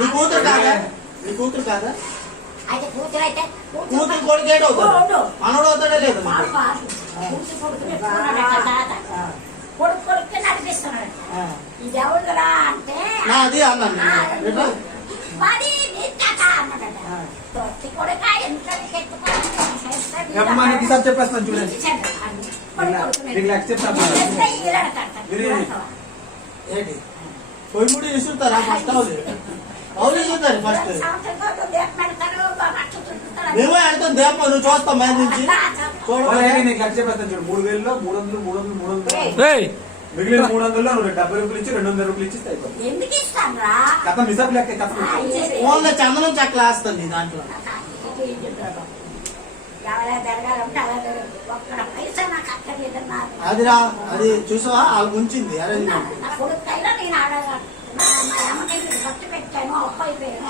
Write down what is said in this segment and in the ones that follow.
నీ కూతురు కాదా? నీ కూతురు కాదా? అయితే కూతురు అయితే కూతురు కొడుకు ఏడు అవుతాడు, మనోడు అవుతాడే లేదు. కొడుకు కొడుకు నడిపిస్తున్నాడు. ఇది ఎవరురా అంటే నాది అన్నాను. మరి నీ తాత అన్నాడట. తొట్టి కొడుక ఎంత చెప్పేస్తాను చూడండి. ఏంటి పొయ్యి ముడి విసురుతారా? ఫస్ట్ అవును విసురుతారు. ఫస్ట్ మేము వెళ్తాం దేప, నువ్వు చూస్తావు మీద నుంచి చూడండి. చెప్పేస్తాను చూడు. 3000లో 300 మిగిలిన 300లో 70 రూపాయలు ఇచ్చి 200 రూపాయలు ఇచ్చి కథ మిసప్ లెక్క కథ. ఓన్లీ చందనం చెక్కలు వేస్తుంది దాంట్లో. అదిరా అది చూసావా వాళ్ళు ఉంచింది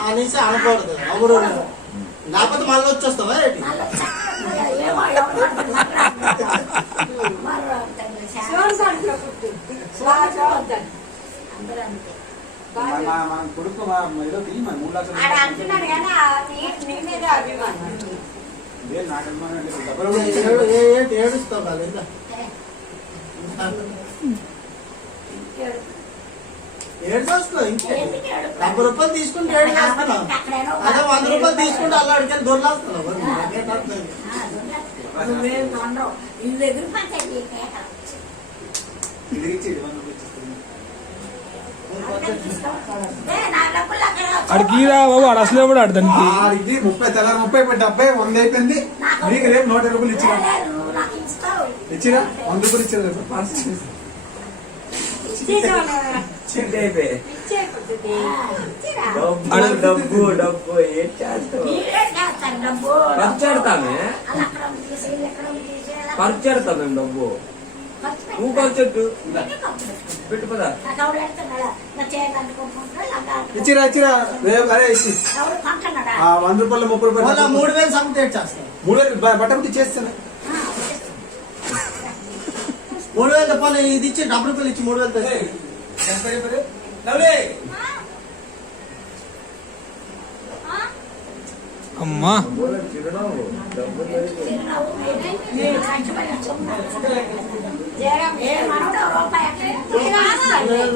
అనేసి అనకూడదు. అవును లేకపోతే మళ్ళీ వచ్చేస్తావా ఏంటి? మన కొడుకు 3 లక్షలు ఏడుస్తావు కదా ఏడు చేస్తున్నావు. ఇంకే 70 రూపాయలు తీసుకుంటే ఏడు చేస్తున్నావు. అదే 100 రూపాయలు తీసుకుంటే అలా అడిగాను దొరలేస్తున్నావు. అడిగి బాబు ఆడు అసలే కూడా ఆడదానికి 30 70 100 అయిపోయింది. నీకు రేపు 100 రూపాయలు ఇచ్చిరా 100 రూపాయలు ఇచ్చారు. డబ్బు డబ్బు ఏం చేస్తావు? ఖర్చెడతామే ఖర్చెడతామేం డబ్బు నువ్వు ఖర్చెట్టు పెట్టుకోదా ఇచ్చిరా ఇచ్చిరా. అరే ఇచ్చి 100 రూపాయలు 30 రూపాయలు 3000 సంగతి చేస్తాను. 3000 బట్టబుట్టి చేస్తాను. 3000 చెప్పాలి. ఇది ఇచ్చి 70 రూపాయలు ఇచ్చి 3000 అమ్మా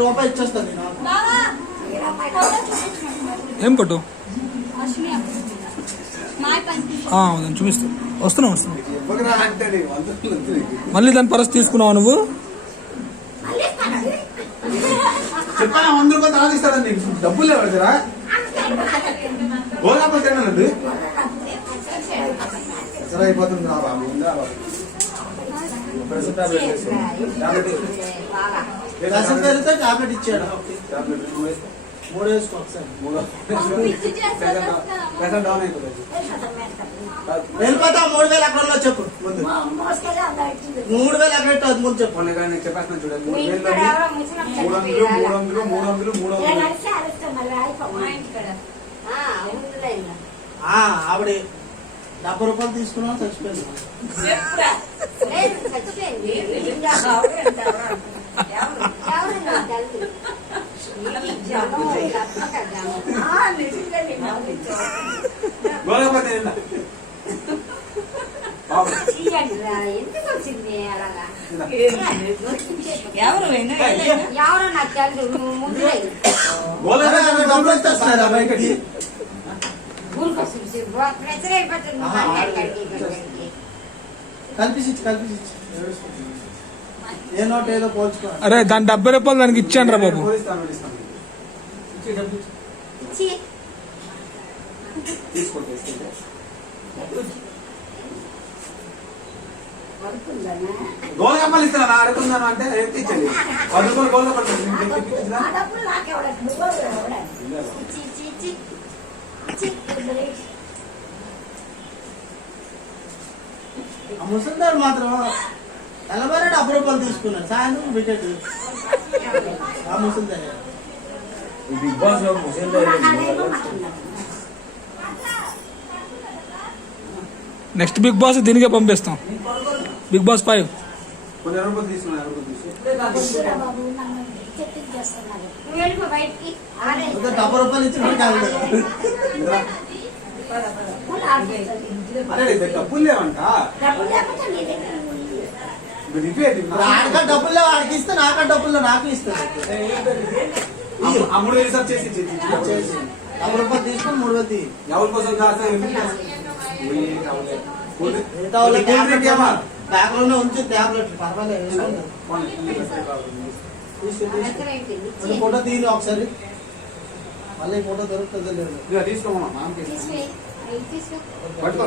రూపాయి ఇచ్చేస్తుంది. ఏం కొట్టు చూపిస్తా. వస్తున్నావు మళ్ళీ దాని పరిస్థితి తీసుకున్నావు నువ్వు. చెప్పాను 100 రూపాయలు ఆదిస్తాడని డబ్బులు లేవడతారా? గోదాపలు తినాలండి సరే అయిపోతుంది. రా బాబు ఉందా బాబు టాబ్లెట్ ఇచ్చాడు. 3 వేసుకో డౌన్ అయిపోతుంది. వెళ్ళిపోతా. 3000 అక్కడ చెప్పు ముందు. 3000 అక్కడ ముందు చెప్పు. చెప్పేస్తాను చూడండి. 300 ఆవిడ 70 రూపాయలు తీసుకున్నా చచ్చిపోయింది. గోదాపతి ఎందుకు వచ్చింది అలాగా? ఎవరు నాకు తెలుసు. ముందు డబ్బులు ఇస్తారా బయటకి? కల్పించి ఏ నోట్ ఏదో పోల్చుకో. అరే దాని 70 రూపాయలు దానికి ఇచ్చాను రా బాబు. గోల్గప్పలు ఇస్తాను అడుగుతున్నాను అంటే ఇచ్చండి. 10 రూపాయలు గోల్గప్పలు ముసలిదారు మాత్రం ఎలబరే 70 రూపాయలు తీసుకున్నాను. సాయంత్రం వికెట్ ఆ ముసలిదారు. బిగ్ బాస్ లో నెక్స్ట్ బిగ్ బాస్ దీనికే పంపిస్తాం. బిగ్ బాస్ 5 కొన్ని రూపాయలు తీసుకున్నాను. చెప్పించేస్తున్నారు నువ్వు వెళ్ళిపో బయటికి ఆడే ఒక 70 రూపాయలు ఇచ్చి మనకి ఆగలేదు. అరే ఇది డబ్బులు లేవంట డబ్బులు లేకపోతే నీ దగ్గర ఉంది. మీరు ఇవే తిన్నా. ఆడికా డబ్బులు లేవు, ఆడికి ఇస్తే నాకా డబ్బులు లేవు, నాకు ఇస్తాడు. ఆ 3,000 రిసర్చ్ చేసి ఇచ్చేసి. 70 రూపాయలు తీసుకొని 3,000 తీ. ఎవరి కోసం కాస్త ఎందుకు కాస్త? పోయి కావాలి. ఏ తావులో కూల్ డ్రింక్ ఏమా? బ్యాగ్ లోనే ఉంచి టాబ్లెట్ పర్వాలేదు వేసుకోండి. నా దగ్గర ఏంటి? మళ్ళీ ఫోటో తీయరు ఒకసారి, మళ్ళీ ఫోటో దొరుకుతుందో లేదు. తీసుకోమా మామకి తీసివేయి. అవి తీసుకో పట్టుకో.